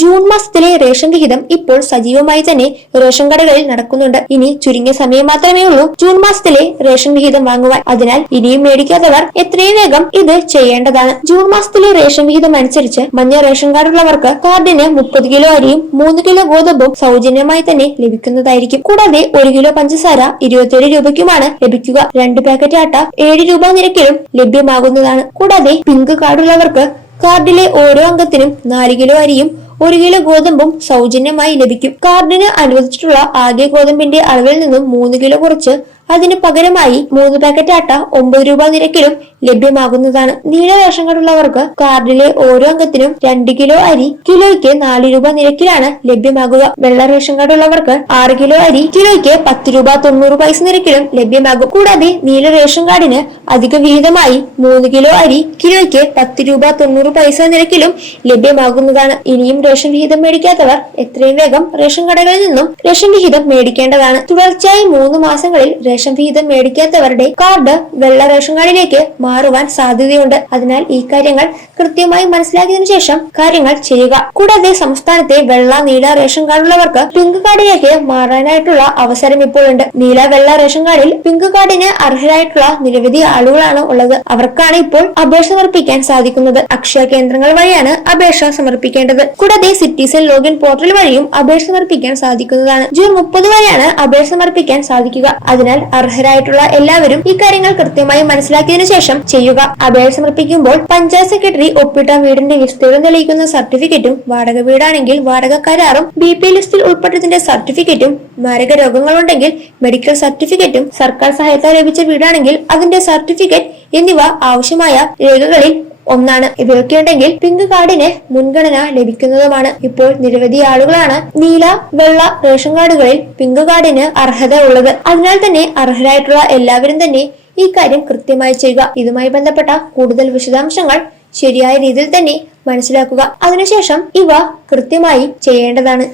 June മാസത്തിലെ ration വിഹിതം ഇപ്പോൾ സജീവമായി തന്നെ റേഷൻ കടകളിൽ നടക്കുന്നുണ്ട്. ഇനി ചുരുങ്ങിയ സമയം മാത്രമേ ഉള്ളൂ ജൂൺ മാസത്തിലെ റേഷൻ വിഹിതം വാങ്ങുവാൻ. അതിനാൽ ഇനിയും മേടിക്കാത്തവർ എത്രയും വേഗം ഇത് ചെയ്യേണ്ടതാണ്. ജൂൺ മാസത്തിലെ റേഷൻ വിഹിതം അനുസരിച്ച് മഞ്ഞ റേഷൻ കാർഡുള്ളവർക്ക് കാർഡിന് 30 കിലോ അരിയും 3 കിലോ ഗോതമ്പും സൗജന്യമായി തന്നെ ലഭിക്കുന്നതായിരിക്കും. കൂടാതെ 1 കിലോ പഞ്ചസാര 27 രൂപയ്ക്കുമാണ് ലഭിക്കുക. 2 പാക്കറ്റ് ആട്ട 7 രൂപ നിരക്കിലും ലഭ്യമാകുന്നതാണ്. കൂടാതെ പിങ്ക് കാർഡുള്ളവർക്ക് കാർഡിലെ ഓരോ അംഗത്തിനും 4 കിലോ അരിയും 1 കിലോ ഗോതമ്പും സൗജന്യമായി ലഭിക്കും. കാർഡിന് അനുവദിച്ചിട്ടുള്ള ആകെ ഗോതമ്പിന്റെ അളവിൽ നിന്നും 3 കിലോ കുറച്ച് അതിന് പകരമായി 3 പാക്കറ്റ് ആട്ട 9 രൂപ നിരക്കിലും ലഭ്യമാകുന്നതാണ്. നീല റേഷൻ കാർഡുള്ളവർക്ക് കാർഡിലെ ഓരോ അംഗത്തിനും 2 കിലോ അരി കിലോയ്ക്ക് 4 രൂപ നിരക്കിലാണ് ലഭ്യമാകുക. വെള്ള റേഷൻ കാർഡുള്ളവർക്ക് 6 കിലോ അരി കിലോയ്ക്ക് 10 രൂപ 90 പൈസ നിരക്കിലും ലഭ്യമാകും. കൂടാതെ നീല റേഷൻ കാർഡിന് അധിക വിഹിതമായി 3 കിലോ അരി കിലോയ്ക്ക് 10 രൂപ 90 പൈസ നിരക്കിലും ലഭ്യമാകുന്നതാണ്. ഇനിയും റേഷൻ വിഹിതം മേടിക്കാത്തവർ എത്രയും വേഗം റേഷൻ കടകളിൽ നിന്നും റേഷൻ വിഹിതം മേടിക്കേണ്ടതാണ്. തുടർച്ചയായി 3 മാസങ്ങളിൽ റേഷൻ വിഹിതം മേടിക്കാത്തവരുടെ കാർഡ് വെള്ള റേഷൻ കാർഡിലേക്ക് മാറുവാൻ സാധ്യതയുണ്ട്. അതിനാൽ ഈ കാര്യങ്ങൾ കൃത്യമായി മനസ്സിലാക്കിയതിനു ശേഷം കാര്യങ്ങൾ ചെയ്യുക. കൂടാതെ സംസ്ഥാനത്തെ വെള്ള നീല റേഷൻ കാർഡുള്ളവർക്ക് പിങ്ക് കാർഡിലേക്ക് മാറാനായിട്ടുള്ള അവസരം ഇപ്പോൾ ഉണ്ട്. നീല വെള്ള റേഷൻ കാർഡിൽ പിങ്ക് കാർഡിന് അർഹരായിട്ടുള്ള നിരവധി ആളുകളാണ് ഉള്ളത്. അവർക്കാണ് ഇപ്പോൾ അപേക്ഷ സമർപ്പിക്കാൻ സാധിക്കുന്നത്. അക്ഷയ കേന്ദ്രങ്ങൾ വഴിയാണ് അപേക്ഷ സമർപ്പിക്കേണ്ടത്. കൂടാതെ സിറ്റിസൺ ലോഗിൻ പോർട്ടൽ വഴിയും അപേക്ഷ സമർപ്പിക്കാൻ സാധിക്കുന്നതാണ്. ജൂൺ 30 വരെയാണ് അപേക്ഷ സമർപ്പിക്കാൻ സാധിക്കുക. അതിനാൽ അർഹരായിട്ടുള്ള എല്ലാവരും ഈ കാര്യങ്ങൾ കൃത്യമായി മനസ്സിലാക്കിയതിനു ശേഷം ചെയ്യുക. അപേക്ഷ സമർപ്പിക്കുമ്പോൾ പഞ്ചായത്ത് സെക്രട്ടറി ഒപ്പിട്ട വീടിന്റെ വിസ്തീർണം തെളിയിക്കുന്ന സർട്ടിഫിക്കറ്റും, വാടക വീടാണെങ്കിൽ വാടക കരാറും, BP ലിസ്റ്റിൽ ഉൾപ്പെട്ടതിന്റെ സർട്ടിഫിക്കറ്റും, മാരക രോഗങ്ങളുണ്ടെങ്കിൽ മെഡിക്കൽ സർട്ടിഫിക്കറ്റും, സർക്കാർ സഹായത ലഭിച്ച വീടാണെങ്കിൽ അതിന്റെ സർട്ടിഫിക്കറ്റ് എന്നിവ ആവശ്യമായ രേഖകളിൽ ഒന്നാണ്. ഇവയൊക്കെ ഉണ്ടെങ്കിൽ പിങ്ക് കാർഡിന് മുൻഗണന ലഭിക്കുന്നതുമാണ്. ഇപ്പോൾ നിരവധി ആളുകളാണ് നീല വെള്ള റേഷൻ കാർഡുകളിൽ പിങ്ക് കാർഡിന് അർഹത ഉള്ളത്. അതിനാൽ തന്നെ അർഹരായിട്ടുള്ള എല്ലാവരും തന്നെ ഈ കാര്യം കൃത്യമായി ചെയ്യുക. ഇതുമായി ബന്ധപ്പെട്ട കൂടുതൽ വിശദാംശങ്ങൾ ശരിയായ രീതിയിൽ തന്നെ മനസ്സിലാക്കുക. അതിനുശേഷം ഇവ കൃത്യമായി ചെയ്യേണ്ടതാണ്.